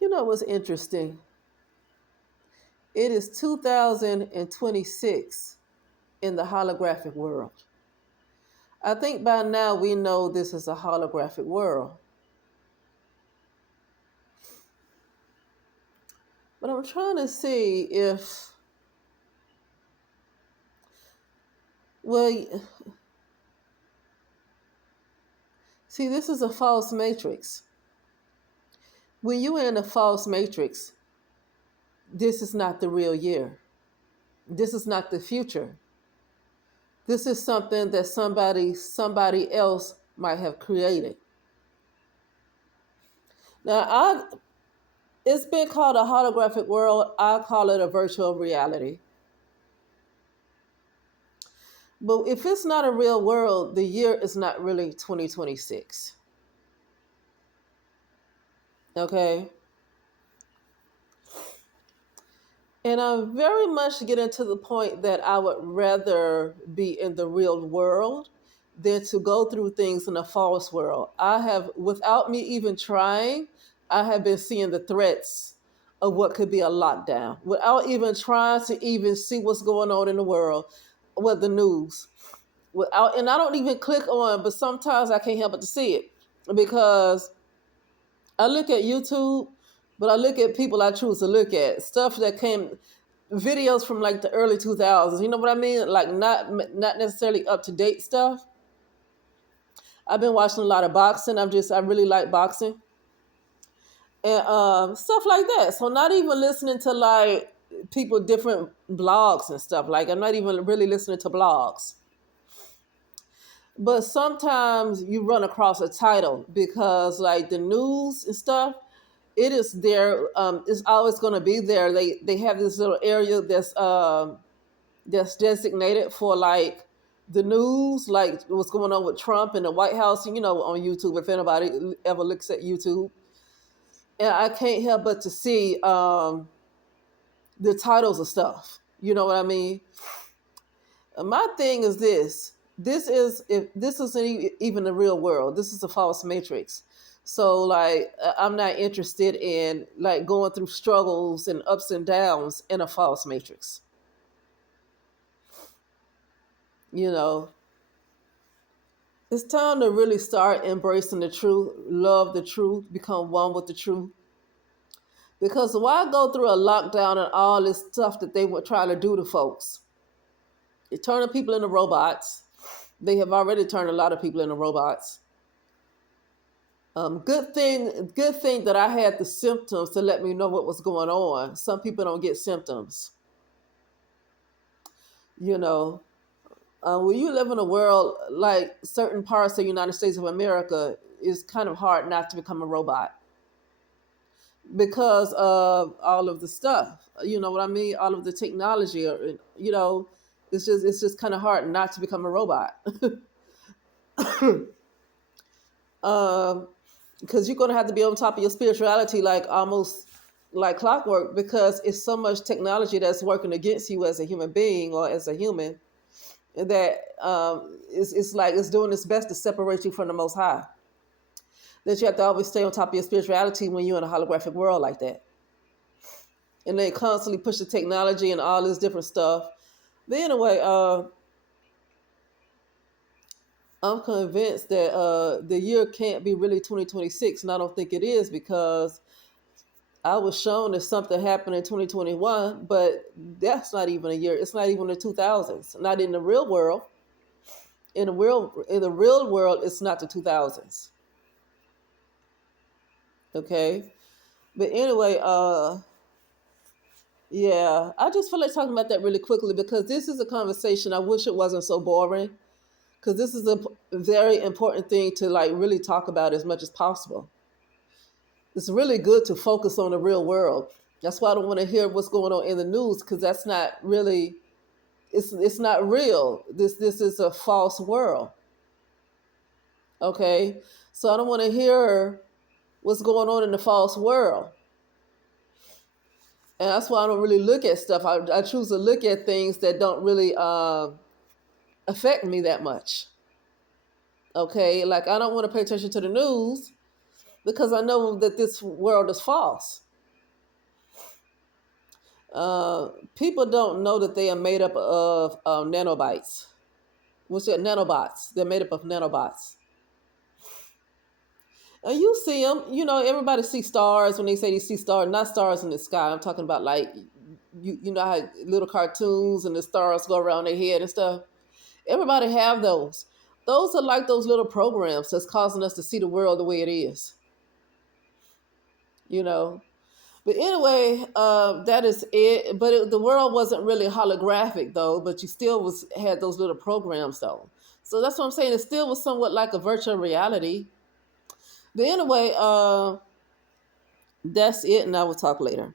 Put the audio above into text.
You know what's interesting? It is 2026 in the holographic world. I think by now we know this is a holographic world. But I'm trying to see if, well, see, this is a false matrix. When you're in a false matrix, this is not the real year. This is not the future. This is something that somebody else might have created. Now, it's been called a holographic world. I call it a virtual reality. But if it's not a real world, the year is not really 2026. Okay? And I'm very much getting to the point that I would rather be in the real world than to go through things in a false world. I have, without me even trying, I have been seeing the threats of what could be a lockdown without even trying to even see what's going on in the world with the news. Without, and I don't even click on, but sometimes I can't help but to see it because I look at YouTube, but I look at people I choose to look at. Stuff that came, videos from like the early 2000s. You know what I mean? Like not necessarily up to date stuff. I've been watching a lot of boxing. I really like boxing and stuff like that. So not even listening to like people different blogs and stuff. Like I'm not even really listening to blogs. But sometimes you run across a title because like the news and stuff, it is there. It's always going to be there. They have this little area that's designated for like the news, like what's going on with Trump and the White House. You know, on YouTube, if anybody ever looks at YouTube, and I can't help but to see the titles of stuff. You know what I mean? My thing is this. This is if this isn't even the real world. This is a false matrix. So like I'm not interested in like going through struggles and ups and downs in a false matrix. You know, it's time to really start embracing the truth, love the truth, become one with the truth. Because why go through a lockdown and all this stuff that they were trying to do to folks? They're turning people into robots. They have already turned a lot of people into robots. Good thing that I had the symptoms to let me know what was going on. Some people don't get symptoms. You know, when you live in a world like certain parts of the United States of America, it's kind of hard not to become a robot because of all of the stuff. You know what I mean? All of the technology. You know, it's just kind of hard not to become a robot. um, because you're going to have to be on top of your spirituality like almost like clockwork because it's so much technology that's working against you as a human being or as a human that it's like it's doing its best to separate you from the most high, that you have to always stay on top of your spirituality when you're in a holographic world like that, and they constantly push the technology and all this different stuff. But anyway, I'm convinced that the year can't be really 2026, and I don't think it is because I was shown that something happened in 2021, but that's not even a year. It's not even the 2000s. Not in the real world. In the real world, it's not the 2000s. Okay, but anyway, yeah, I just feel like talking about that really quickly because this is a conversation. I wish it wasn't so boring because this is a very important thing to like really talk about as much as possible. It's really good to focus on the real world. That's why I don't want to hear what's going on in the news because that's not really it's not real. This is a false world. Okay, so I don't want to hear what's going on in the false world, and that's why I don't really look at stuff. I choose to look at things that don't really affect me that much. Okay, like I don't want to pay attention to the news because I know that this world is false. People don't know that they are made up of nanobites. What's it? Nanobots. They're made up of nanobots. And you see them. You know, everybody sees stars when they say they see stars. Not stars in the sky. I'm talking about like you know how little cartoons and the stars go around their head and stuff. Everybody have those. Those are like those little programs that's causing us to see the world the way it is. You know. But anyway, that is it. But the world wasn't really holographic though. But you still was had those little programs though. So that's what I'm saying. It still was somewhat like a virtual reality. But anyway, that's it, and I will talk later.